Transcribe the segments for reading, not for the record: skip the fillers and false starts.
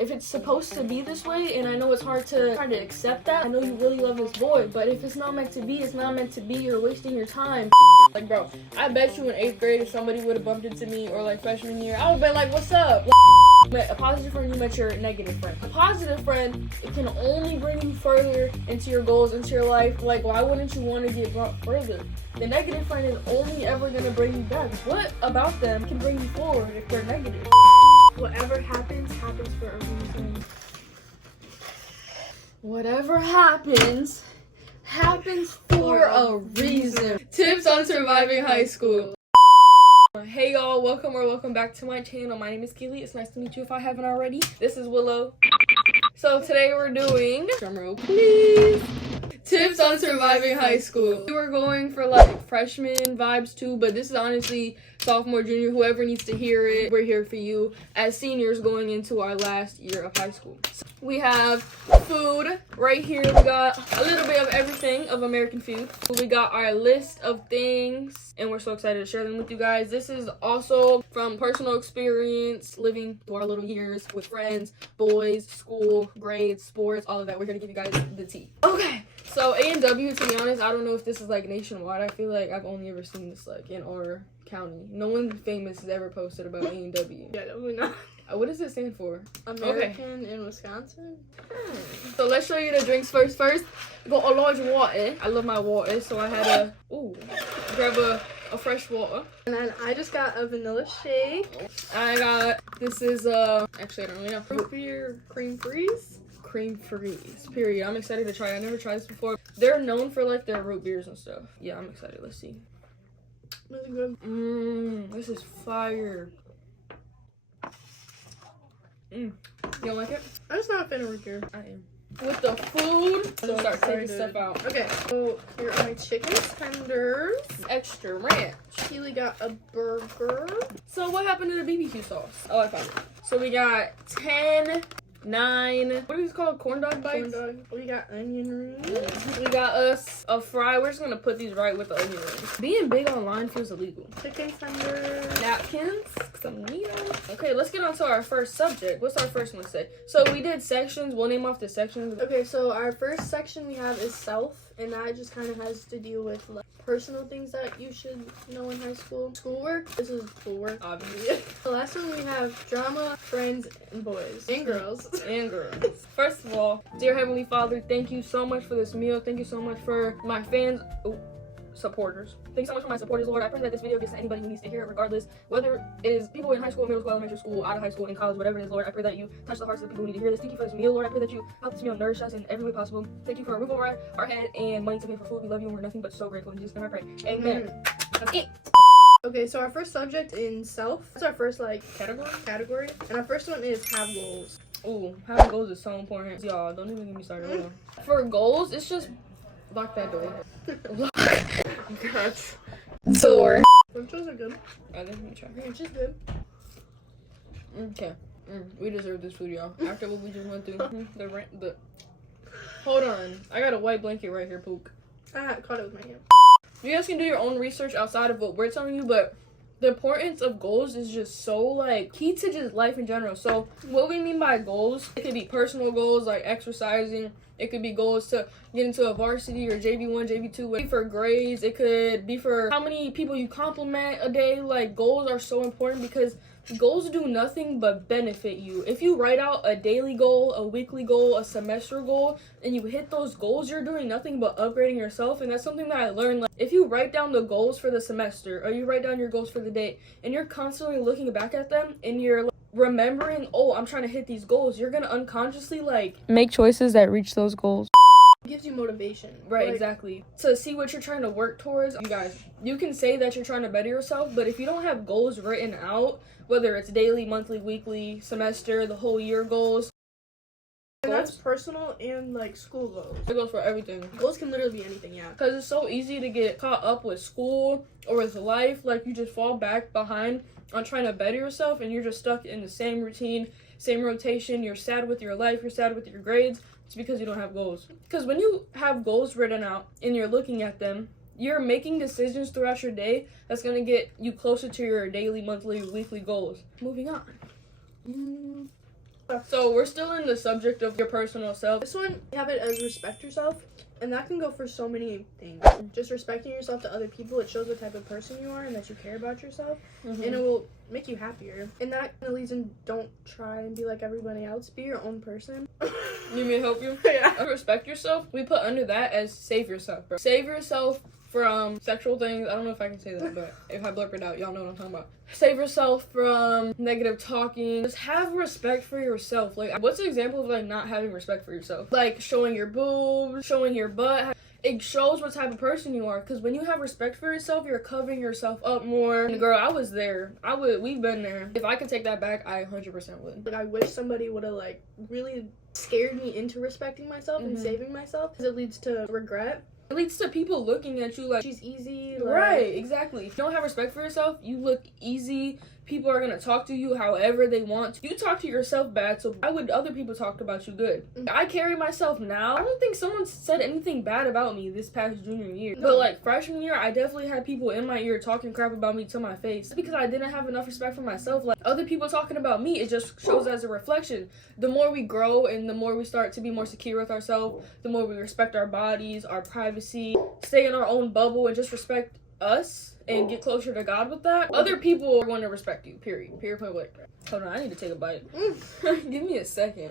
if it's supposed to be this way, and I know it's hard to try to accept that. I know you really love this boy, but if it's not meant to be, it's not meant to be. You're wasting your time. Like, bro, I bet you in 8th grade, if somebody would have bumped into me, or like freshman year, I would have been like, what's up? But a positive friend, you met your negative friend. A positive friend, it can only bring you further into your goals, into your life. Like, why wouldn't you want to get brought further? The negative friend is only ever going to bring you back. What about them can bring you forward if they're negative? Whatever happens, happens for a reason. Whatever happens, happens for a reason. Tips on surviving high school. Hey y'all, welcome back to my channel. My name is HIIII. It's nice to meet you if I haven't already. This is Willow. So today we're doing, drumroll please, tips on surviving high school. We were going for like freshman vibes too, but this is honestly sophomore, junior, whoever needs to hear it. We're here for you as seniors going into our last year of high school. We have food right here. We got a little bit of everything of American food. We got our list of things, and we're so excited to share them with you guys. This is also from personal experience, living through our little years with friends, boys, school, grades, sports, all of that. We're gonna give you guys the tea. Okay, so A&W, to be honest, I don't know if this is like nationwide. I feel like I've only ever seen this like in our county. No one famous has ever posted about A&W. Yeah, definitely not. What does it stand for? American in Wisconsin. So let's show you the drinks first. First, got a large water. I love my water, so I had to grab a fresh water. And then I just got a vanilla shake. I got, this is actually I don't really know. Root beer cream freeze. Cream freeze. Period. I'm excited to try it. I never tried this before. They're known for like their root beers and stuff. Yeah, I'm excited. Let's see. Really good. This is fire. You don't like it? I'm just not a fan of root beer. I am. With the food, So start taking excited. stuff out. Okay, so here are my chicken tenders. Extra ranch. Keely got a burger. So what happened to the BBQ sauce? Oh, I found it. So we got 10, 9, what are these called? Corn dog bites? Corn dog. We got onion rings. We got us a fry. We're just gonna put these right with the onion rings. Being big online feels illegal. Chicken tenders. Napkins, some needles. Okay, let's get on to our first subject. What's our first one say? So we did sections. We'll name off the sections. Okay, so our first section we have is self, and that just kind of has to deal with like personal things that you should know in high school. Schoolwork. This is schoolwork, obviously. The last one we have drama, friends, and boys. And girls. And girls. First of all, dear Heavenly Father, thank you so much for this meal. Thank you so much for my fans. Supporters. Thank you so much for my supporters, Lord. I pray that this video gets to anybody who needs to hear it, regardless, whether it is people in high school, middle school, elementary school, out of high school, in college, whatever it is, Lord. I pray that you touch the hearts of the people who need to hear this. Thank you for this meal, Lord. I pray that you help this meal nourish us in every way possible. Thank you for a roof over our head and money to pay for food. We love you and we're nothing but so grateful. In Jesus' name I pray. Amen. That's it. Okay, so our first subject in self, that's our first like category. And our first one is have goals. Ooh, having goals is so important. Y'all, don't even get me started. Hold on. For goals, it's just lock that door. That's Door. Lunches are good. I think we try. Lunch is good. Okay. We deserve this food, y'all. After what we just went through. the Hold on. I got a white blanket right here, Pook. I caught it with my hand. You guys can do your own research outside of what we're telling you, but the importance of goals is just so like key to just life in general. So what we mean by goals, it could be personal goals like exercising. It could be goals to get into a varsity or JV1, JV2. For grades, it could be for how many people you compliment a day. Like, goals are so important because goals do nothing but benefit you. If you write out a daily goal, a weekly goal, a semester goal, and you hit those goals, you're doing nothing but upgrading yourself. And that's something that I learned. Like, if you write down the goals for the semester or you write down your goals for the day and you're constantly looking back at them and you're remembering, oh, I'm trying to hit these goals, you're gonna unconsciously like make choices that reach those goals. It gives you motivation. Right, like, exactly. To see what you're trying to work towards. You guys, you can say that you're trying to better yourself, but if you don't have goals written out, whether it's daily, monthly, weekly, semester, the whole year goals. And that's personal and like school goals. It goes for everything. Goals can literally be anything, yeah. Because it's so easy to get caught up with school or with life. Like, you just fall back behind on trying to better yourself and you're just stuck in the same routine, same rotation. You're sad with your life, you're sad with your grades. It's because you don't have goals. Because when you have goals written out and you're looking at them, you're making decisions throughout your day that's going to get you closer to your daily, monthly, weekly goals. Moving on. So we're still in the subject of your personal self. This one, have it as respect yourself. And that can go for so many things. Just respecting yourself to other people, it shows what type of person you are and that you care about yourself. And it will make you happier. And that kind of leads in, don't try and be like everybody else. Be your own person. You mean help you? Yeah. Respect yourself. We put under that as save yourself, bro. Save yourself from sexual things. I don't know if I can say that, but if I blurp it out, y'all know what I'm talking about. Save yourself from negative talking. Just have respect for yourself. Like, what's an example of like not having respect for yourself? Like showing your boobs, showing your butt. It shows what type of person you are. Because when you have respect for yourself, you're covering yourself up more. And girl, I was there. We've been there. If I could take that back, I 100% would. Like, I wish somebody would have like really scared me into respecting myself and saving myself. Because it leads to regret. It leads to people looking at you like she's easy. Like, right, exactly. If you don't have respect for yourself, you look easy. People are going to talk to you however they want to. You talk to yourself bad, so why would other people talk about you good? I carry myself now. I don't think someone said anything bad about me this past junior year. But like freshman year, I definitely had people in my ear talking crap about me to my face. Because I didn't have enough respect for myself. Like other people talking about me, it just shows as a reflection. The more we grow and the more we start to be more secure with ourselves, the more we respect our bodies, our privacy, stay in our own bubble and just respect us and get closer to God with that, other people are going to respect you, period point blank. Hold on, I need to take a bite. Give me a second.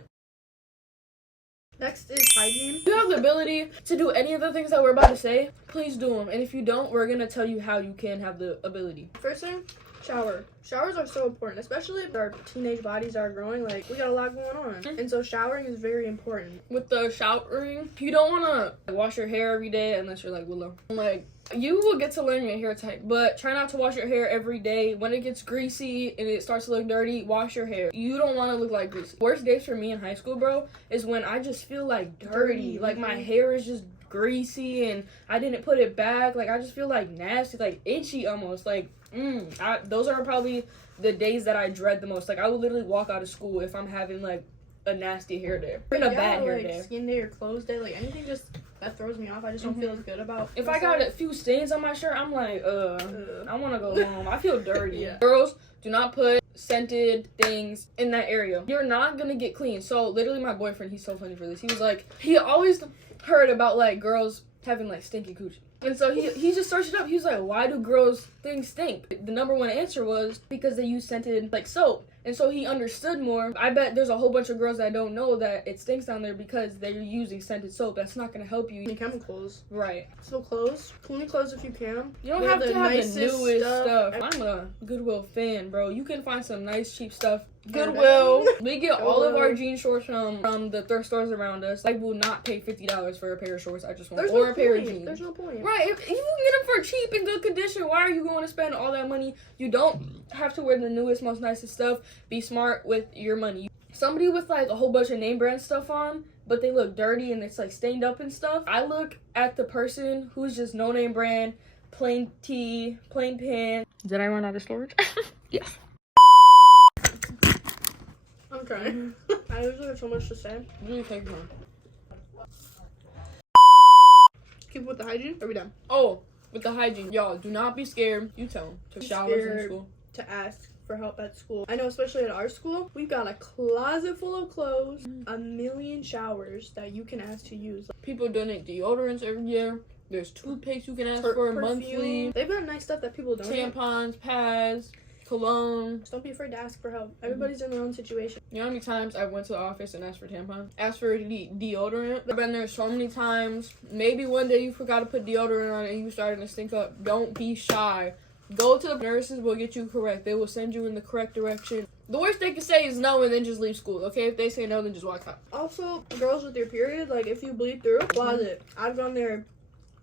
Next is hygiene. If you have the ability to do any of the things that we're about to say, please do them. And if you don't, we're going to tell you how you can have the ability. First thing, shower. Showers are so important, especially if our teenage bodies are growing. Like, we got a lot going on. And so showering is very important. With the showering, you don't want to wash your hair every day unless you're like Willow. Like, you will get to learn your hair type, but try not to wash your hair every day. When it gets greasy and it starts to look dirty, wash your hair. You don't want to look like greasy. Worst days for me in high school, bro, is when I just feel like dirty. Like, my hair is just greasy and I didn't put it back. Like, I just feel like nasty, like itchy almost. Like, those are probably the days that I dread the most. Like, I would literally walk out of school if I'm having like a nasty hair day or a bad hair day. Skin day or clothes day, like anything just that throws me off. I just don't feel as good about. If I got a few stains on my shirt, I'm like, I want to go home. I feel dirty. Yeah. Girls, do not put scented things in that area. You're not gonna get clean. So literally, my boyfriend, he's so funny for this. He was like, he always heard about like girls having like stinky coochie. And so he just searched it up. He was like, why do girls things stink? The number one answer was because they use scented like soap. And so he understood more. I bet there's a whole bunch of girls that don't know that it stinks down there because they're using scented soap. That's not going to help you. And chemicals. Right. So clothes. Clean clothes if you can. You don't have to have the newest stuff. I'm a Goodwill fan, bro. You can find some nice, cheap stuff. Goodwill. We get all of our jean shorts from the thrift stores around us. I will not pay $50 for a pair of shorts. I just want a pair of jeans. There's no point. Right. If you can get them for cheap and good condition, why are you going to spend all that money? You don't have to wear the newest, most nicest stuff. Be smart with your money. Somebody with like a whole bunch of name brand stuff on, but they look dirty and it's like stained up and stuff. I look at the person who's just no name brand, plain tee, plain pants. Did I run out of storage? Yeah. I'm trying. I usually have so much to say. Really take time. Keep with the hygiene. Are we done? Oh, with the hygiene. Y'all, do not be scared. You tell them to shower in school. To ask for help at school. I know, especially at our school, we've got a closet full of clothes, a million showers that you can ask to use. People donate deodorants every year. There's toothpaste you can ask for perfume. Monthly. They've got nice stuff that people donate. Tampons, pads, cologne. Just don't be afraid to ask for help. Everybody's in their own situation. You know how many times I went to the office and asked for tampons? Asked for deodorant. I've been there so many times. Maybe one day you forgot to put deodorant on and you started to stink up. Don't be shy. Go to the nurses, will get you correct. They will send you in the correct direction. The worst they can say is no and then just leave school, okay? If they say no, then just walk out. Also, girls with your period, like if you bleed through, closet. I've gone there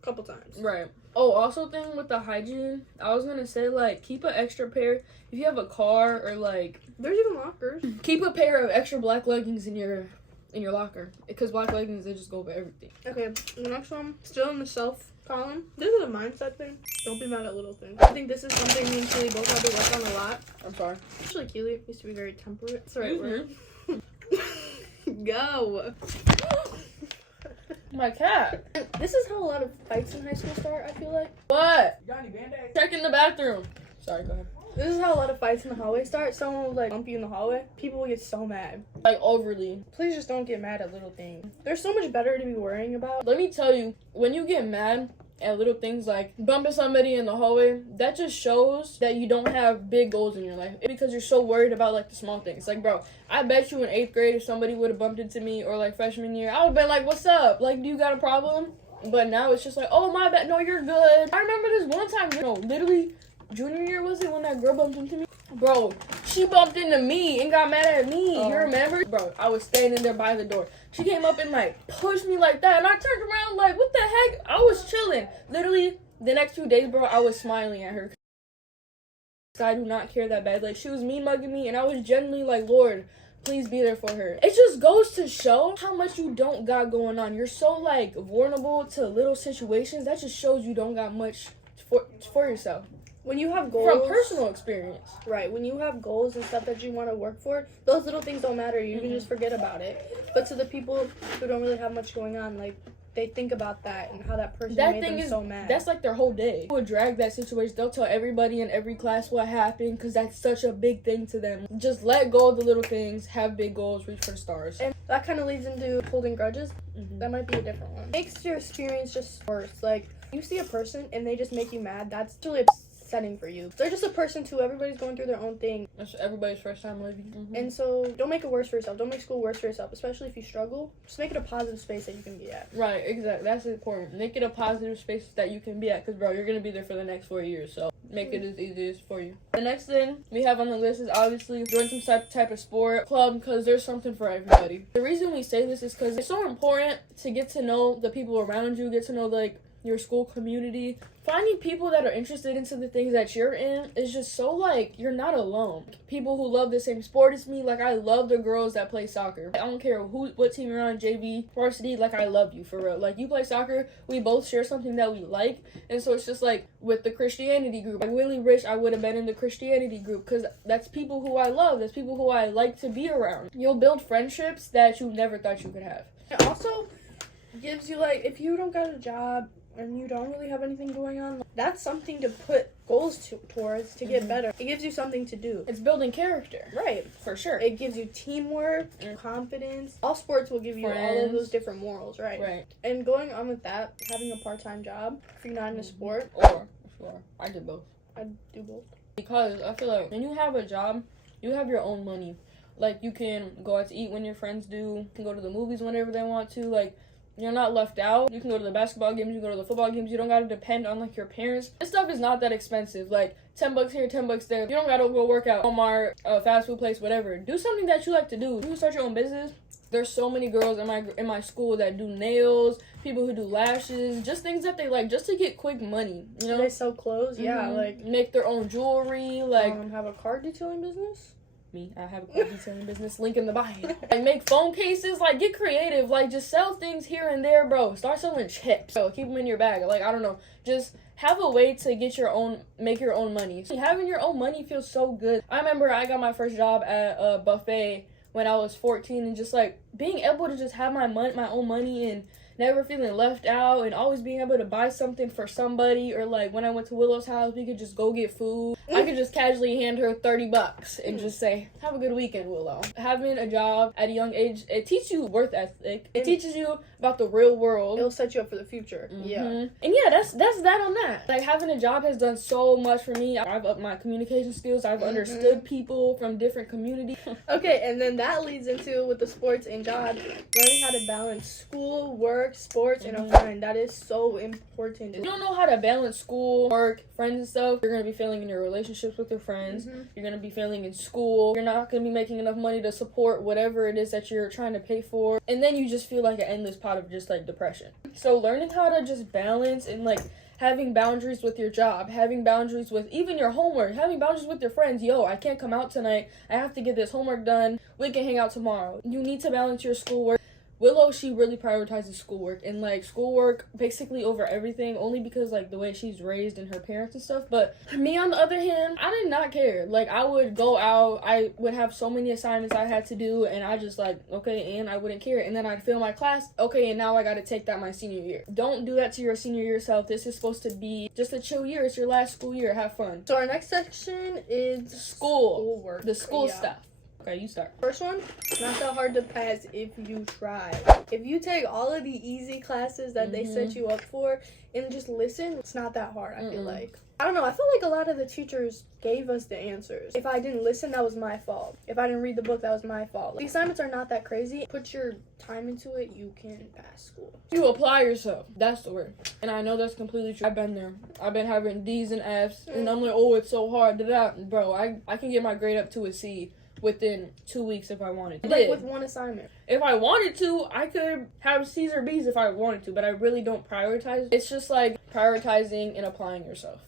a couple times. Right. Oh, also thing with the hygiene, I was gonna say, like, keep an extra pair. If you have a car or, like... There's even lockers. Keep a pair of extra black leggings in your locker. Because black leggings, they just go over everything. Okay, the next one, still in the self column. This is a mindset thing. Don't be mad at little things. I think this is something me and Keely both had to work on a lot. I'm sorry. Actually, Keely used to be very temperate. That's the right word. Go. My cat. This is how a lot of fights in high school start, I feel like. What? You got any Band-Aids? Check in the bathroom. Sorry, go ahead. This is how a lot of fights in the hallway start. Someone will like bump you in the hallway. People will get so mad. Like overly. Please just don't get mad at little things. There's so much better to be worrying about. Let me tell you, when you get mad at little things like bumping somebody in the hallway, that just shows that you don't have big goals in your life because you're so worried about like the small things. Like, bro, I bet you in 8th grade if somebody would have bumped into me, or like freshman year, I would have been like, what's up? Like, do you got a problem? But now it's just like, oh, my bad. No, you're good. I remember this one time, literally junior year, was it, when that girl bumped into me? Bro, she bumped into me and got mad at me. You remember? Bro, I was standing there by the door. She came up and like pushed me like that, and I turned around like, what the heck? I was chilling. Literally, the next few days, bro, I was smiling at her. I do not care that bad. Like, she was mean mugging me, and I was genuinely like, Lord, please be there for her. It just goes to show how much you don't got going on. You're so like vulnerable to little situations. That just shows you don't got much for yourself. When you have goals from personal experience, right? When you have goals and stuff that you want to work for, those little things don't matter. You can just forget about it. But to the people who don't really have much going on, like, they think about that and how that person made them so mad. That's like their whole day. They would drag that situation. They'll tell everybody in every class what happened because that's such a big thing to them. Just let go of the little things, have big goals, reach for the stars. And that kind of leads into holding grudges. That might be a different one. Makes your experience just worse. Like, you see a person and they just make you mad. That's really upsetting for you. They're just a person too. Everybody's going through their own thing. That's everybody's first time living. And so don't make it worse for yourself. Don't make school worse for yourself, especially if you struggle. Just make it a positive space that you can be at. Right, exactly. That's important. Make it a positive space that you can be at, because, bro, you're going to be there for the next 4 years, so make it as easy as for you. The next thing we have on the list is obviously join some type of sport club, because there's something for everybody. The reason we say this is because it's so important to get to know the people around you, get to know, like, your school community. Finding people that are interested into the things that you're in is just so, like, you're not alone. People who love the same sport as me, like, I love the girls that play soccer. I don't care what team you're on, JV, varsity, like, I love you, for real. Like, you play soccer, we both share something that we like, and so it's just, like, with the Christianity group, I really wish I would have been in the Christianity group, because that's people who I love, that's people who I like to be around. You'll build friendships that you never thought you could have. It also gives you, like, if you don't got a job, and you don't really have anything going on, that's something to put goals towards to get better. It gives you something to do. It's building character. Right. For sure. It gives you teamwork, confidence. All sports will give you all of those different morals, right? Right. And going on with that, having a part-time job, if you're not in a sport. Or, I did both. I do both. Because I feel like when you have a job, you have your own money. Like, you can go out to eat when your friends do. You can go to the movies whenever they want to. Like, you're not left out. You can go to the basketball games, you can go to the football games. You don't gotta depend on, like, your parents. This stuff is not that expensive. Like, $10 here, $10 there. You don't gotta go work out Walmart, a fast food place, whatever. Do something that you like to do. You can start your own business. There's so many girls in my school that do nails, people who do lashes, just things that they like, just to get quick money, you know? They sell clothes, yeah, like make their own jewelry, like have a car detailing business. I have a car detailing business, link in the bio. Like, make phone cases, like, get creative, like, just sell things here and there, bro. Start selling chips, so keep them in your bag. Like, I don't know, just have a way to make your own money. Having your own money feels so good. I remember I got my first job at a buffet when I was 14, and just, like, being able to just have my own money and never feeling left out and always being able to buy something for somebody. Or, like, when I went to Willow's house, we could just go get food. I could just casually hand her $30 and just say, have a good weekend, Willow. Having a job at a young age, it teaches you work ethic. It teaches you about the real world. It'll set you up for the future. Yeah. And yeah, that's that on that. Like, having a job has done so much for me. I've upped my communication skills. I've understood people from different communities. Okay, and then that leads into, with the sports and job, learning how to balance school, work, sports, and a friend. That is so important. If you don't know how to balance school, work, friends, and stuff, you're going to be failing in your relationships with your friends. You're going to be failing in school. You're not going to be making enough money to support whatever it is that you're trying to pay for. And then you just feel like an endless pot of just, like, depression. So learning how to just balance and, like, having boundaries with your job, having boundaries with even your homework, having boundaries with your friends. Yo, I can't come out tonight. I have to get this homework done. We can hang out tomorrow. You need to balance your schoolwork Willow, she really prioritizes schoolwork, and like schoolwork basically over everything, only because like the way she's raised and her parents and stuff. But me, on the other hand, I did not care. Like, I would go out, I would have so many assignments I had to do, and I just like, okay, and I wouldn't care. And then I'd fail my class, okay, and now I gotta take that my senior year. Don't do that to your senior year self. This is supposed to be just a chill year. It's your last school year. Have fun. So our next section is schoolwork. The school stuff. Okay, you start. First one, not that hard to pass if you try. If you take all of the easy classes that they set you up for and just listen, it's not that hard, I feel like. I don't know, I feel like a lot of the teachers gave us the answers. If I didn't listen, that was my fault. If I didn't read the book, that was my fault. The assignments are not that crazy. Put your time into it, you can pass school. You apply yourself. That's the word. And I know that's completely true. I've been there. I've been having D's and F's, and I'm like, oh, it's so hard. Bro, I can get my grade up to a C within 2 weeks if I wanted to. Like with one assignment. If I wanted to, I could have C's or B's if I wanted to, but I really don't prioritize. It's just like prioritizing and applying yourself.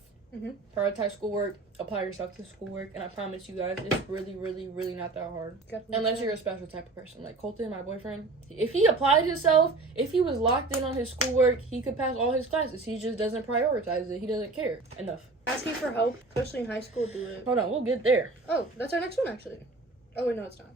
Prioritize schoolwork, apply yourself to schoolwork, and I promise you guys, it's really, really, really not that hard. Unless you're a special type of person. Like Colton, my boyfriend, if he applied himself, if he was locked in on his schoolwork, he could pass all his classes. He just doesn't prioritize it. He doesn't care enough. Asking for help, especially in high school, do it. Hold on, we'll get there. Oh, that's our next one, actually. Oh, wait, no, it's not.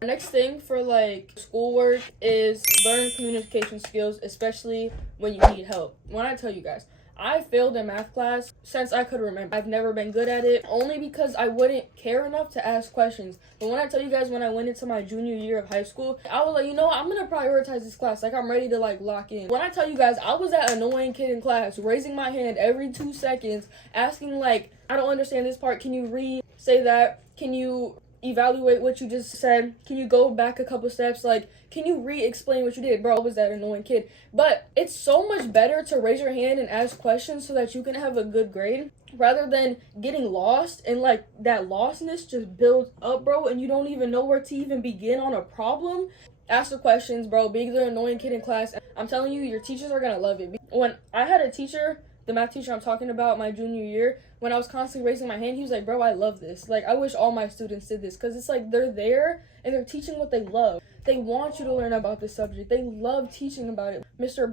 The next thing for like schoolwork is learn communication skills, especially when you need help. When I tell you guys, I failed in math class since I could remember. I've never been good at it, only because I wouldn't care enough to ask questions. But when I tell you guys, when I went into my junior year of high school, I was like, you know what, I'm gonna prioritize this class. Like, I'm ready to like lock in. When I tell you guys, I was that annoying kid in class, raising my hand every 2 seconds, asking like, I don't understand this part. Can you say that? Can you evaluate what you just said? Can you go back a couple steps? Like, can you re-explain what you did? Bro, I was that annoying kid. But it's so much better to raise your hand and ask questions so that you can have a good grade, rather than getting lost, and like that lostness just builds up, bro, and you don't even know where to even begin on a problem. Ask the questions, bro. Be the annoying kid in class. I'm telling you, your teachers are gonna love it. When I had a teacher, the math teacher I'm talking about my junior year, when I was constantly raising my hand, he was like, bro, I love this. Like, I wish all my students did this, because it's like they're there and they're teaching what they love. They want you to learn about this subject. They love teaching about it. Mr.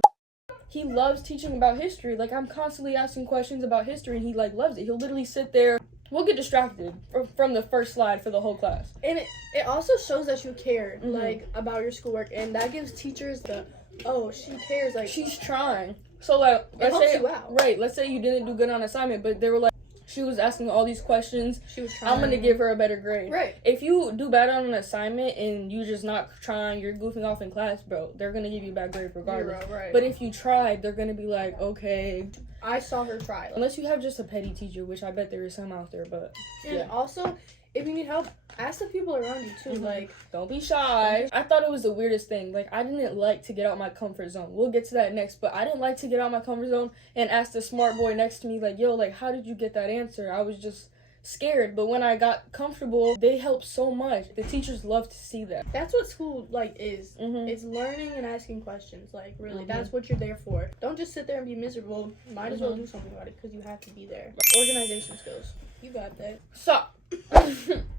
He loves teaching about history. Like, I'm constantly asking questions about history, and he like loves it. He'll literally sit there. We'll get distracted from the first slide for the whole class. And it also shows that you care, like, about your schoolwork, and that gives teachers the, oh, she cares, like, she's trying. So like, let's say you didn't do good on assignment, but they were like, she was asking all these questions. She was trying. I'm gonna give her a better grade. Right. If you do bad on an assignment and you just not trying, you're goofing off in class, bro, they're gonna give you a bad grade regardless. Right. But if you tried, they're gonna be like, okay. I saw her try. Unless you have just a petty teacher, which I bet there is some out there, but and also, if you need help, ask the people around you too. Like, don't be shy. I thought it was the weirdest thing. Like, I didn't like to get out my comfort zone. We'll get to that next, but I didn't like to get out my comfort zone and ask the smart boy next to me, like, yo, like, how did you get that answer? I was just scared. But when I got comfortable, they helped so much. The teachers love to see that. That's what school like is. It's learning and asking questions. Like, really, that's what you're there for. Don't just sit there and be miserable. Might as well do something about it, because you have to be there. Organization skills. You got that. So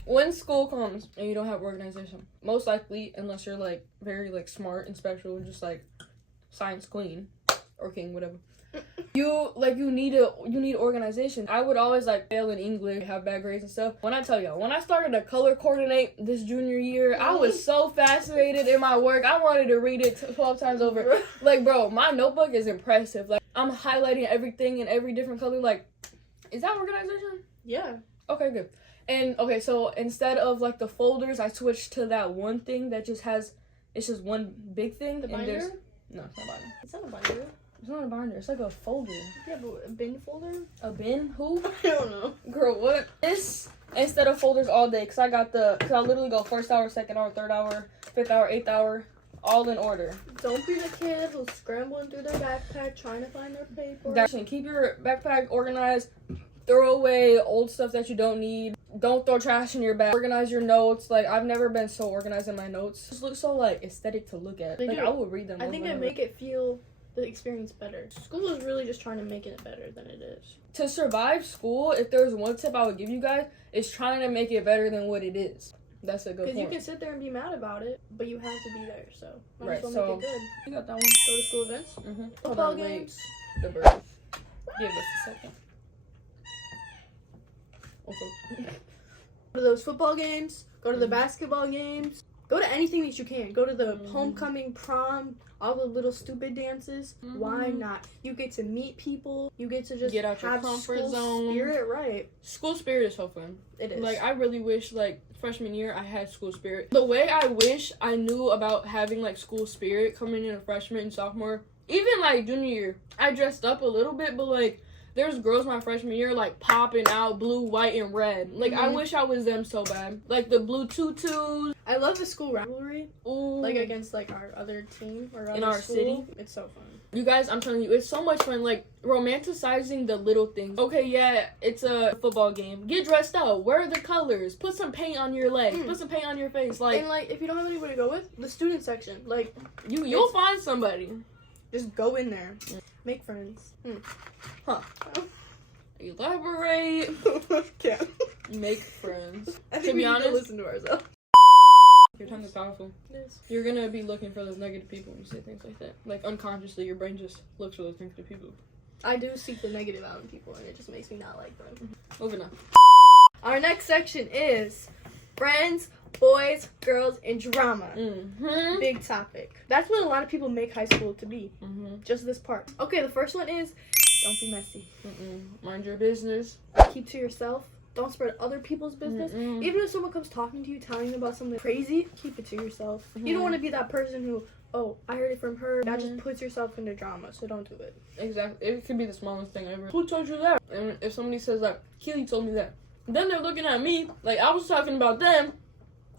when school comes and you don't have organization, most likely, unless you're like very like smart and special, just like science queen or king, whatever, you need organization. I would always like fail in English, have bad grades and stuff. When I tell y'all, when I started to color coordinate this junior year, I was so fascinated in my work. I wanted to read it 12 times over. Like, bro, my notebook is impressive. Like, I'm highlighting everything in every different color. Like, is that organization? Yeah. Okay, good. And okay, so instead of like the folders, I switched to that one thing that just has, it's just one big thing. The binder? No, it's not a binder. It's not a binder. It's not a binder. It's like a folder. Yeah, but a bin folder? A bin? Who? I don't know. Girl, what? This, instead of folders all day, because I literally go first hour, second hour, third hour, fifth hour, eighth hour, all in order. Don't be the kid who's scrambling through their backpack trying to find their paper. Keep your backpack organized. Throw away old stuff that you don't need. Don't throw trash in your bag. Organize your notes. Like, I've never been so organized in my notes. It just looks so like aesthetic to look at. Like, I would read them. I think it make it feel the experience better. School is really just trying to make it better than it is. To survive school, if there's one tip I would give you guys, is trying to make it better than what it is. That's a good Because point. you can sit there and be mad about it, but you have to be there, so might Right, as well so- make it good. You got that one? Go to school events, Mm-hmm. football games. The bird. Give us a second. Okay. Go to those football games. Go to the basketball games. Go to anything that you can. Go to the homecoming, prom, all the little stupid dances. Why not? You get to meet people. You get to just Get out your have comfort school zone. spirit, right? School spirit is so fun. It is. Like, I really wish, like, freshman year, I had school spirit. The way I wish I knew about having, like, school spirit coming in a freshman and sophomore, even, like, junior year, I dressed up a little bit, but, like, there's girls my freshman year, like, popping out blue, white, and red. Like, I wish I was them so bad. Like, the blue tutus. I love the school rivalry. Ooh. Like, against, like, our other team or other In our school. city. It's so fun. You guys, I'm telling you, it's so much fun, like, romanticizing the little things. Okay, yeah, it's a football game. Get dressed up. Wear the colors. Put some paint on your legs. Put some paint on your face. Like, And, like, if you don't have anybody to go with, the student section. Like, you'll find somebody. just go in there. Make friends. Huh. Elaborate. Can't. Make friends. I To think be we need honest- to listen to ourselves. Your tongue is powerful. It is. You're gonna be looking for those negative people when you say things like that. Like, unconsciously, your brain just looks for those negative people. I do seek the negative out in people, and it just makes me not like them. Moving on. Our next section is friends, boys, girls, and drama. Mm-hmm. Big topic. That's what a lot of people make high school to be. Mm-hmm. Just this part. Okay, the first one is don't be messy. Mind your business. Keep to yourself. Don't spread other people's business. Mm-mm. Even if someone comes talking to you, telling you about something crazy, keep it to yourself. You don't want to be that person who, oh, I heard it from her. That just puts yourself into drama, so don't do it. Exactly. It could be the smallest thing ever. Who told you that? And if somebody says, like, HIIII told me that, then they're looking at me like I was talking about them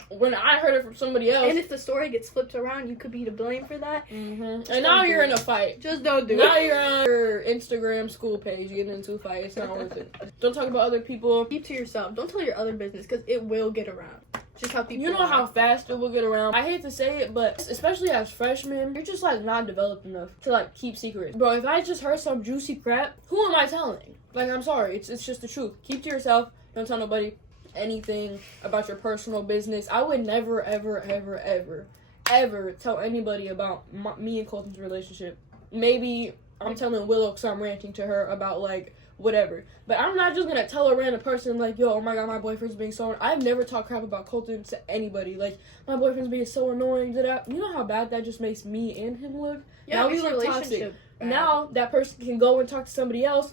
when I heard it from somebody else. And if the story gets flipped around, you could be to blame for that. And now you're in a fight. Just don't do Now it. you're on your Instagram school page getting into a fight. It's not worth it. Don't talk about other people. Keep to yourself. Don't tell your other business, because it will get around. Just how people You know are. how fast it will get around. I hate to say it, but especially as freshmen, you're just like not developed enough to like keep secrets. Bro, if I just heard some juicy crap, who am I telling? Like, I'm sorry, it's just the truth. Keep to yourself. Don't tell nobody anything about your personal business. I would never, ever, ever, ever, ever tell anybody about me and Colton's relationship. Maybe I'm telling Willow because I'm ranting to her about like whatever. But I'm not just gonna tell a random person like, yo, oh my god, my boyfriend's being so. I've never talked crap about Colton to anybody. Like, my boyfriend's being so annoying. You know how bad that just makes me and him look. Yeah, Now it makes we your look toxic. relationship bad. Now that person can go and talk to somebody else.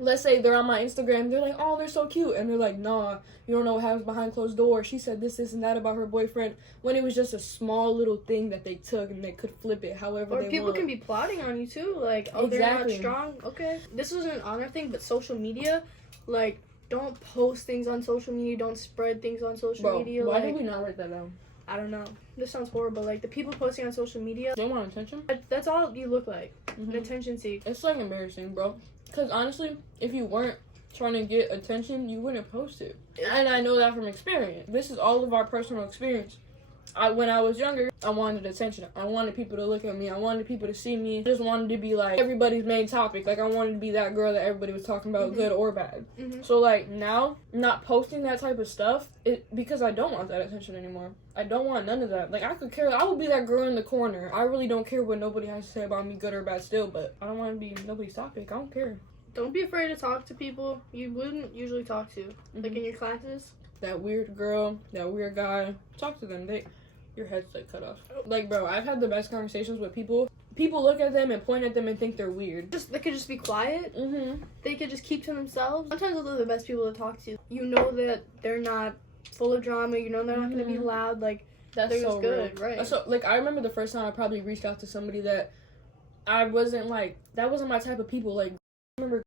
Let's say they're on my Instagram. They're like, oh, they're so cute. And they're like, nah, you don't know what happens behind closed doors. She said this, and that about her boyfriend. When it was just a small little thing that they took and they could flip it however Or they people want. can be plotting on you too, like, oh, Exactly. they're not strong. Okay, this isn't an honor thing, but social media, like, don't post things on social media, don't spread things on social media. Why Like, did we not write that down? I don't know. This sounds horrible. Like, the people posting on social media, They want attention. that's all you look like. Mhm. An attention seek. It's like embarrassing, bro. Because honestly, if you weren't trying to get attention, you wouldn't post it. And I know that from experience. This is all of our personal experience. When I was younger, I wanted attention. I wanted people to look at me. I wanted people to see me. I just wanted to be like everybody's main topic. Like, I wanted to be that girl that everybody was talking about, good or bad. So like now, not posting that type of stuff, because I don't want that attention anymore. I don't want none of that. Like, I could care. I would be that girl in the corner. I really don't care what nobody has to say about me, good or bad still, but I don't want to be nobody's topic. I don't care. Don't be afraid to talk to people you wouldn't usually talk to. Like, in your classes. That weird girl, that weird guy, talk to them. Your head's like cut off. Like, bro, I've had the best conversations with people. People look at them and point at them and think they're weird. They could just be quiet. Mm-hmm. They could just keep to themselves. Sometimes those are the best people to talk to. You know that they're not full of drama. You know they're not going to be loud. Like, That's they're so just good, real. right? So, like, I remember the first time I probably reached out to somebody that I wasn't like, that wasn't my type of people. Like, I remember,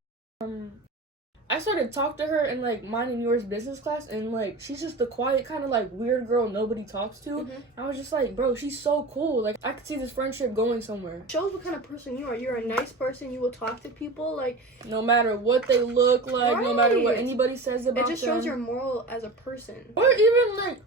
I started talking to her in like mine and yours business class, and like she's just the quiet kind of like weird girl nobody talks to. I was just like, bro, she's so cool. Like, I could see this friendship going somewhere. Shows what kind of person you are. You're a nice person. You will talk to people. Like, No matter what they look like, no matter what Right. anybody says about it just them. shows your moral as a person. Or even like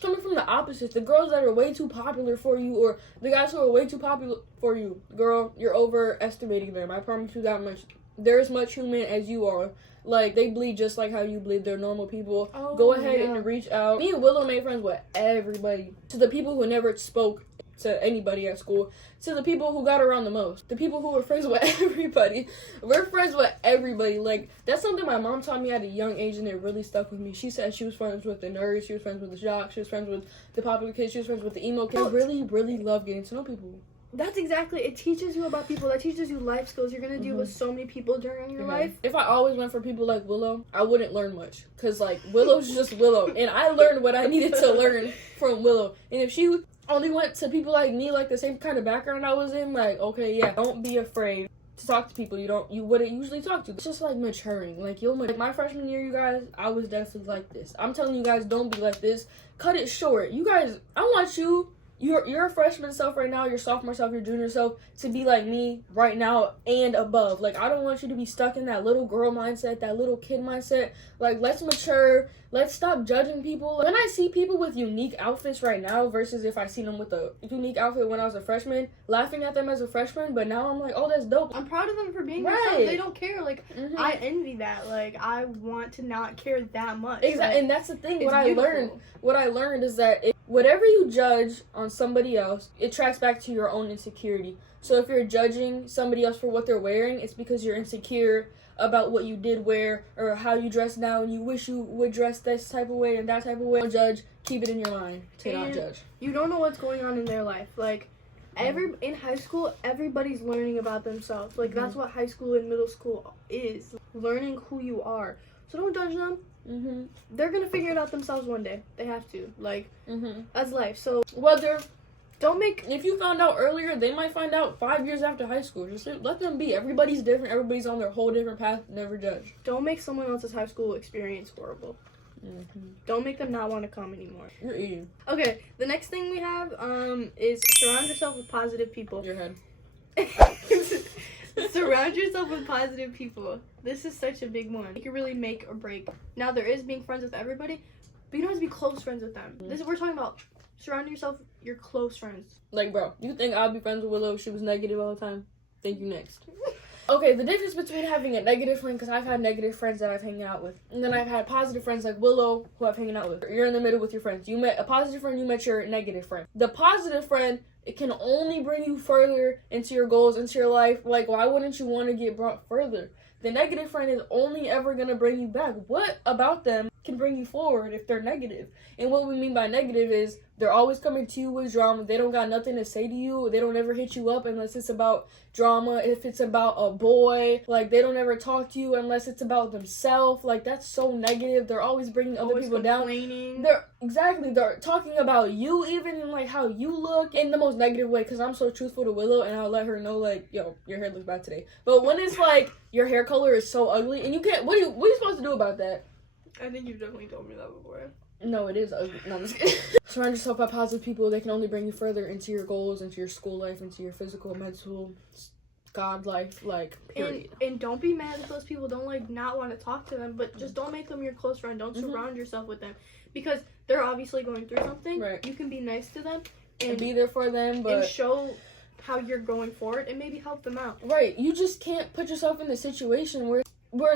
coming from the opposite, the girls that are way too popular for you, or the guys who are way too popular for you. Girl, you're overestimating them. I promise you that much. they're as much human as you are. Like, they bleed just like how you bleed. They're normal people. Oh, Go ahead and reach out. Me and Willow made friends with everybody. To the people who never spoke to anybody at school, to the people who got around the most, the people who were friends with everybody. We're friends with everybody. Like, that's something my mom taught me at a young age, and it really stuck with me. She said she was friends with the nerds, she was friends with the jocks, she was friends with the popular kids, she was friends with the emo kids. I really, really love getting to know people. That's exactly, it teaches you about people. That teaches you life skills. You're going to deal with so many people during your life. If I always went for people like Willow, I wouldn't learn much. Because, like, Willow's just Willow. And I learned what I needed to learn from Willow. And if she only went to people like me, like the same kind of background I was in, like, okay, yeah, don't be afraid to talk to people you wouldn't usually talk to. It's just like maturing. Like, like my freshman year, you guys, I was definitely like this. I'm telling you guys, don't be like this. Cut it short. You guys, I want your freshman self right now, your sophomore self, your junior self, to be like me right now and above. Like, I don't want you to be stuck in that little girl mindset, that little kid mindset. Like, let's mature. Let's stop judging people. When I see people with unique outfits right now versus if I seen them with a unique outfit when I was a freshman, laughing at them as a freshman, but now I'm like, oh, that's dope. I'm proud of them for being themselves. They don't care. Like, I envy that. Like, I want to not care that much. Exactly, like, and that's the thing. What I learned is that whatever you judge on somebody else, it tracks back to your own insecurity. So if you're judging somebody else for what they're wearing, it's because you're insecure about what you did wear or how you dress now, and you wish you would dress this type of way and that type of way. Don't judge. Keep it in your mind to not judge. You don't know what's going on in their life. Like, in high school, everybody's learning about themselves. Like, that's what high school and middle school is. Learning who you are. So don't judge them. They're gonna figure it out themselves one day. They have to. Like, that's life. So if you found out earlier, they might find out 5 years after high school. Just let them be. Everybody's different. Everybody's on their whole different path. Never judge. Don't make someone else's high school experience horrible. Don't make them not want to come anymore. You're eating. Okay, the next thing we have is surround yourself with positive people. Your head. Surround yourself with positive people. This is such a big one. You can really make or break. Now, there is being friends with everybody, but you don't have to be close friends with them. We're talking about surrounding yourself with your close friends. Like, bro, you think I'd be friends with Willow if she was negative all the time? Thank you, next. Okay, the difference between having a negative friend, because I've had negative friends that I've hung out with, and then I've had positive friends like Willow who I've hanging out with. You're in the middle with your friends. You met a positive friend, you met your negative friend. The positive friend, it can only bring you further into your goals, into your life. Like, why wouldn't you want to get brought further? The negative friend is only ever going to bring you back. What about them can bring you forward if they're negative? And what we mean by negative is they're always coming to you with drama. They don't got nothing to say to you. They don't ever hit you up unless it's about drama. If it's about a boy, like, they don't ever talk to you unless it's about themselves. Like, that's so negative. They're always bringing other people down. They're talking about you, even in, like, how you look in the most negative way. Because I'm so truthful to Willow, and I'll let her know, like, yo, your hair looks bad today. But when it's like your hair color is so ugly and you can't, what are you supposed to do about that? I think you've definitely told me that before. No, it is ugly. No, I'm just kidding. Surround yourself by positive people. They can only bring you further into your goals, into your school life, into your physical, mental, God life, like, period. And don't be mad at those people. Don't, like, not want to talk to them, but just don't make them your close friend. Don't surround yourself with them. Because they're obviously going through something. Right. You can be nice to them. And be there for them, but... And show how you're going forward and maybe help them out. Right. You just can't put yourself in a situation where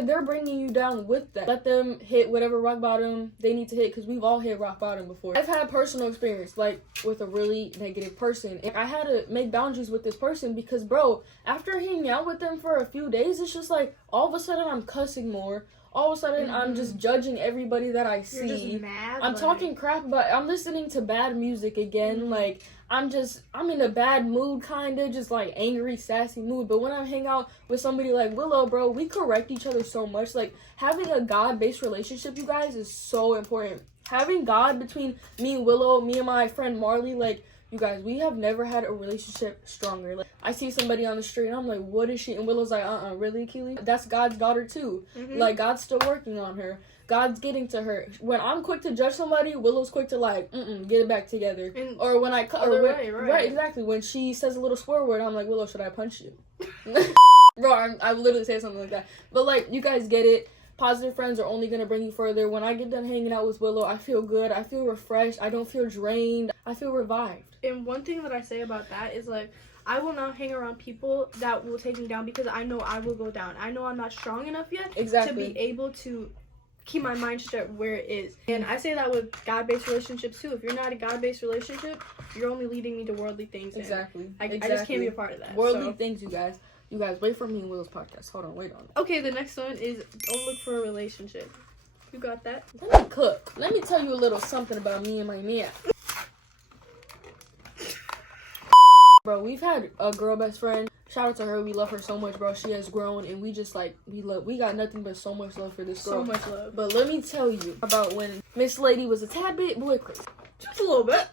they're bringing you down with that. Let them hit whatever rock bottom they need to hit, because we've all hit rock bottom before. I've had a personal experience, like, with a really negative person, and I had to make boundaries with this person because, bro, after hanging out with them for a few days, it's just like, all of a sudden I'm cussing more. All of a sudden, I'm just judging everybody that I see. You're just mad. I'm talking crap about. I'm listening to bad music again. Like, I'm in a bad mood, kind of, just like angry, sassy mood. But when I hang out with somebody like Willow, bro, we correct each other so much. Like, having a God-based relationship, you guys, is so important. Having God between me and Willow, me and my friend Marley, like, you guys, we have never had a relationship stronger. Like, I see somebody on the street and I'm like, what is she? And Willow's like, really, Keely? That's God's daughter too. Like, God's still working on her. God's getting to her. When I'm quick to judge somebody, Willow's quick to, like, get it back together. Or when I right, exactly. When she says a little swear word, I'm like, Willow, should I punch you? Bro, I literally say something like that. But, like, you guys get it. Positive friends are only going to bring you further. When I get done hanging out with Willow, I feel good. I feel refreshed. I don't feel drained. I feel revived. And one thing that I say about that is, like, I will not hang around people that will take me down because I know I will go down. I know I'm not strong enough yet to be able to keep my mind set where it is. And I say that with God-based relationships too. If you're not a God-based relationship, you're only leading me to worldly things. Exactly. I just can't be a part of that. Worldly things, you guys. You guys, wait for me and Willow's podcast. Hold on, wait on it. Okay, the next one is don't look for a relationship. You got that? Let me cook. Let me tell you a little something about me and my man. Bro, we've had a girl best friend. Shout out to her. We love her so much, bro. She has grown, and we just, like, we got nothing but so much love for this girl. So much love. But let me tell you about when Miss Lady was a tad bit boy crazy. Just a little bit.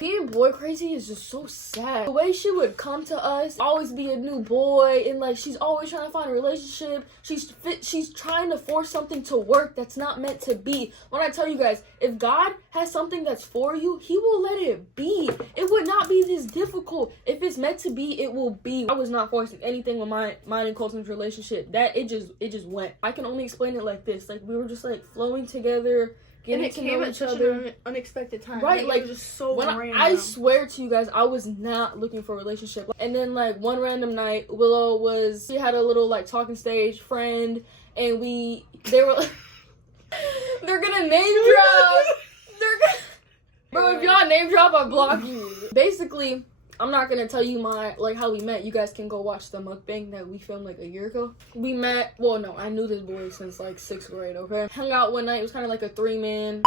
Being boy crazy is just so sad. The way she would come to us, always be a new boy, and like she's always trying to find a relationship. She's trying to force something to work that's not meant to be. When I tell you guys, if God has something that's for you, He will let it be. It would not be this difficult. If it's meant to be, it will be. I was not forcing anything with mine and Colton's relationship. That it just went. I can only explain it like this. Like we were just like flowing together. And it came at such an unexpected time. Right, like it was just so when random. I swear to you guys, I was not looking for a relationship. And then like one random night, she had a little like talking stage friend, and they were like, they're gonna name drop. Bro, if y'all name drop, I block you. Basically, I'm not gonna tell you how we met. You guys can go watch the mukbang that we filmed like a year ago. We met, well no, I knew this boy since like 6th grade, okay? Hung out one night, it was kind of like a 3-man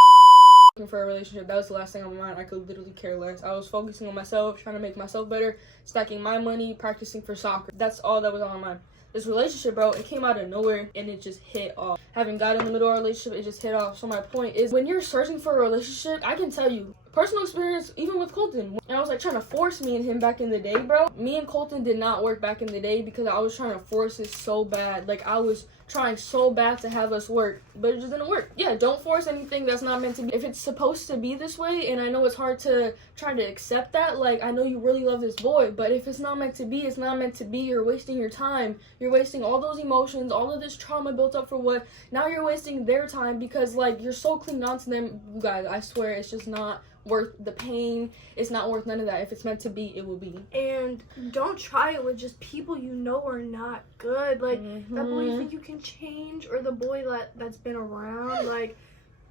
looking for a relationship. That was the last thing on my mind. I could literally care less. I was focusing on myself, trying to make myself better, stacking my money, practicing for soccer. That's all that was on my mind. This relationship, bro, it came out of nowhere and it just hit off. Having God in the middle of our relationship, it just hit off. So my point is, when you're searching for a relationship, I can tell you, personal experience, even with Colton, and I was like trying to force me and him back in the day, bro. Me and Colton did not work back in the day because I was trying to force it so bad. Like I was trying so bad to have us work, but it just didn't work. Yeah, don't force anything that's not meant to be. If it's supposed to be this way, and I know it's hard to try to accept that, like I know you really love this boy, but if it's not meant to be, it's not meant to be. You're wasting your time. You're wasting all those emotions, all of this trauma built up for what? Now you're wasting their time because like you're so clinging on to them. You guys, I swear it's just not worth the pain. It's not worth none of that. If it's meant to be, it will be. And don't try it with just people you know are not good. Like that boy you think you can change, or the boy that's been around. Like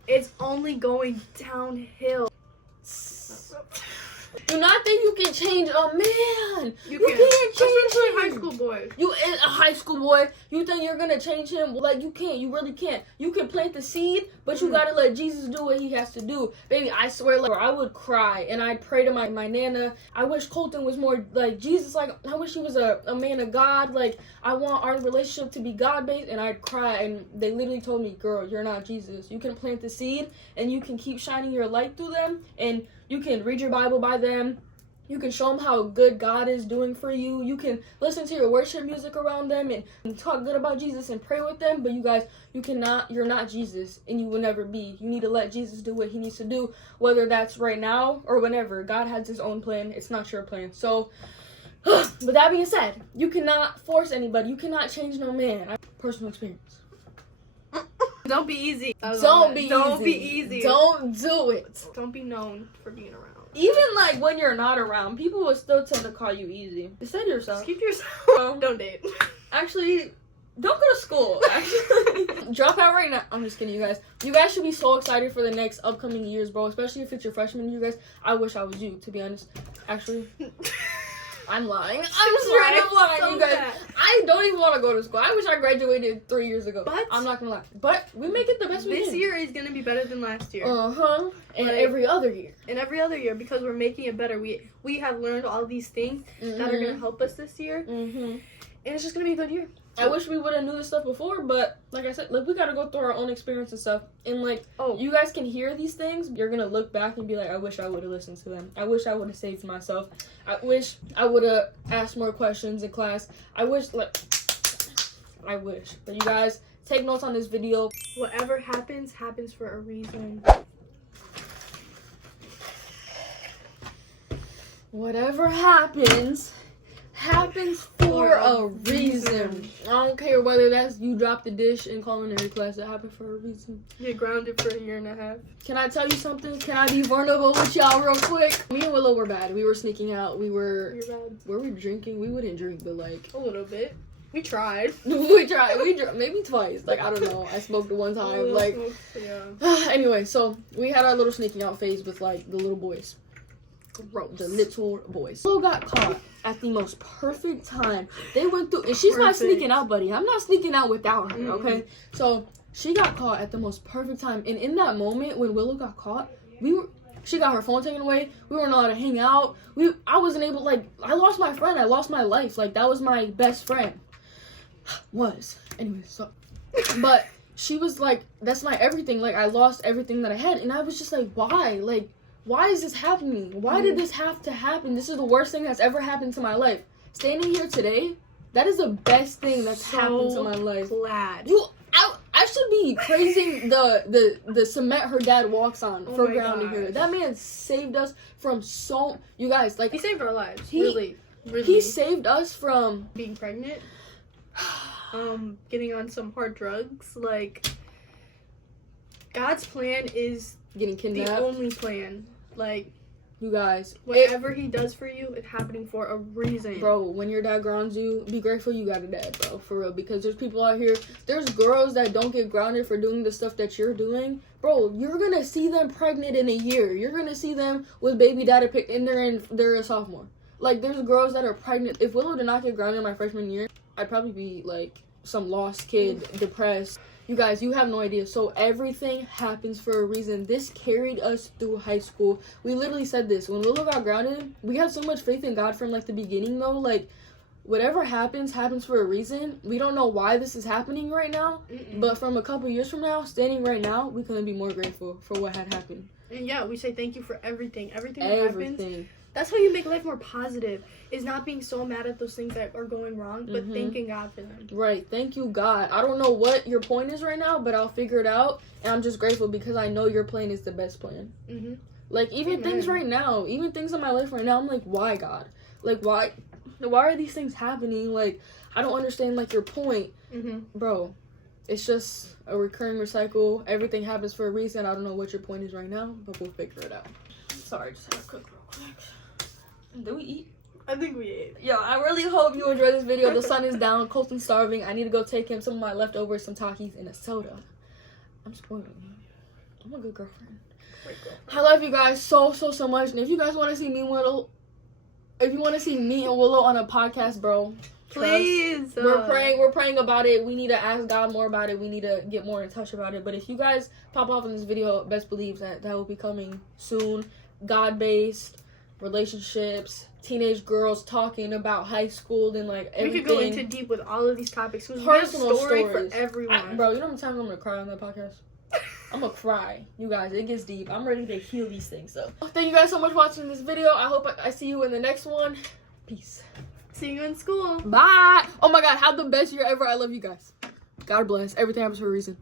it's only going downhill. Do not think you can change a man. You can't change especially him. high school boys. You in a high school boy, you think you're gonna change him? Like you can't. You really can't. You can plant the seed, but you gotta let Jesus do what He has to do. Baby, I swear, like I would cry and I'd pray to my nana. I wish Colton was more like Jesus. Like I wish he was a man of God. Like I want our relationship to be God based, and I'd cry. And they literally told me, "Girl, you're not Jesus. You can plant the seed, and you can keep shining your light through them, and you can read your Bible by them. You can show them how good God is doing for you. You can listen to your worship music around them and talk good about Jesus and pray with them. But you guys, you're not Jesus, and you will never be. You need to let Jesus do what He needs to do, whether that's right now or whenever. God has His own plan. It's not your plan. So, with that being said, you cannot force anybody. You cannot change no man. Personal experience. Don't be easy. Don't be easy. Don't do it. Don't be known for being around. Even like when you're not around, people will still tend to call you easy. Just say to yourself. Just keep yourself. Don't date. Actually, don't go to school. Actually, drop out right now. I'm just kidding, you guys. You guys should be so excited for the next upcoming years, bro. Especially if it's your freshman year, guys. I wish I was you, to be honest. Actually. I'm lying. I'm straight up lying, you guys. Bad. I don't even want to go to school. I wish I graduated 3 years ago. But I'm not gonna lie. But we make it the best we can. This year is gonna be better than last year. And like, every other year. And every other year, because we're making it better. We have learned all these things that are gonna help us this year. And it's just gonna be a good year. I wish we would have knew this stuff before, but like I said, like we gotta go through our own experience and stuff. And like, you guys can hear these things. You're gonna look back and be like, I wish I would have listened to them. I wish I would have saved myself. I wish I would have asked more questions in class. I wish. But you guys, take notes on this video. Whatever happens, happens for a reason. Whatever happens, happens for a reason. I don't care whether that's you dropped the dish in culinary class. It happened for a reason. Get grounded for a year and a half. Can I tell you something? Can I be vulnerable with y'all real quick? Me and Willow were bad. We were sneaking out. You're bad. Were we drinking? We wouldn't drink, but like A little bit. We tried. we tried. Maybe twice. Like I don't know. I smoked one time. Like yeah. anyway, so we had our little sneaking out phase with like the little boys. Gross. The little boys. Willow got caught at the most perfect time. They went through, and she's not sneaking out, buddy. I'm not sneaking out without her, okay? So she got caught at the most perfect time, and in that moment when Willow got caught, she got her phone taken away. We weren't allowed to hang out. I wasn't able, like, I lost my friend. I lost my life. Like, that was my best friend. Anyway, so, but she was like, that's my everything. Like, I lost everything that I had, and I was just like, why? Like, why is this happening? Why did this have to happen? This is the worst thing that's ever happened to my life. Standing here today, that is the best thing that's happened to my life. Glad. I should be praising the cement her dad walks on for grounding her. That man saved us from you guys, like, he saved our lives. Really. He saved us from being pregnant, getting on some hard drugs. Like, God's plan is getting kidnapped. The only plan. Like, you guys, whatever he does for you, it's happening for a reason. Bro, when your dad grounds you, be grateful you got a dad, bro, for real. Because there's people out here, there's girls that don't get grounded for doing the stuff that you're doing. Bro, you're gonna see them pregnant in a year. You're gonna see them with baby daddy and they're a sophomore. Like, there's girls that are pregnant. If Willow did not get grounded my freshman year, I'd probably be like some lost kid, depressed. You guys, you have no idea. So everything happens for a reason. This carried us through high school. We literally said this. When Willow got grounded, we had so much faith in God from, like, the beginning, though. Like, whatever happens for a reason. We don't know why this is happening right now. But from a couple years from now, standing right now, we couldn't be more grateful for what had happened. And, yeah, we say thank you for everything. Everything that happens. That's how you make life more positive, is not being so mad at those things that are going wrong, but thanking God for them. Right. Thank you, God. I don't know what your point is right now, but I'll figure it out. And I'm just grateful because I know your plan is the best plan. Like, even things right now, even things in my life right now, I'm like, why, God? Like, why are these things happening? Like, I don't understand, like, your point. Bro, it's just a recurring recycle. Everything happens for a reason. I don't know what your point is right now, but we'll figure it out. Sorry, just had to cook real quick. Did we eat? I think we ate. Yo, I really hope you enjoyed this video. The sun is down. Colton's starving. I need to go take him some of my leftovers, some Takis, and a soda. I'm spoiling you. I'm a good girlfriend. I love you guys so much. And if you guys want to see me and Willow, on a podcast, bro, please. We're praying about it. We need to ask God more about it. We need to get more in touch about it. But if you guys pop off in this video, best believe that will be coming soon. God-based relationships, teenage girls talking about high school and like everything. We could go into deep with all of these topics. Personal story stories for everyone. Bro, you know how many times I'm gonna cry on that podcast? I'm gonna cry. You guys, it gets deep. I'm ready to heal these things. So thank you guys so much for watching this video. I hope I see you in the next one. Peace. See you in school. Bye. Oh my God, have the best year ever. I love you guys. God bless. Everything happens for a reason.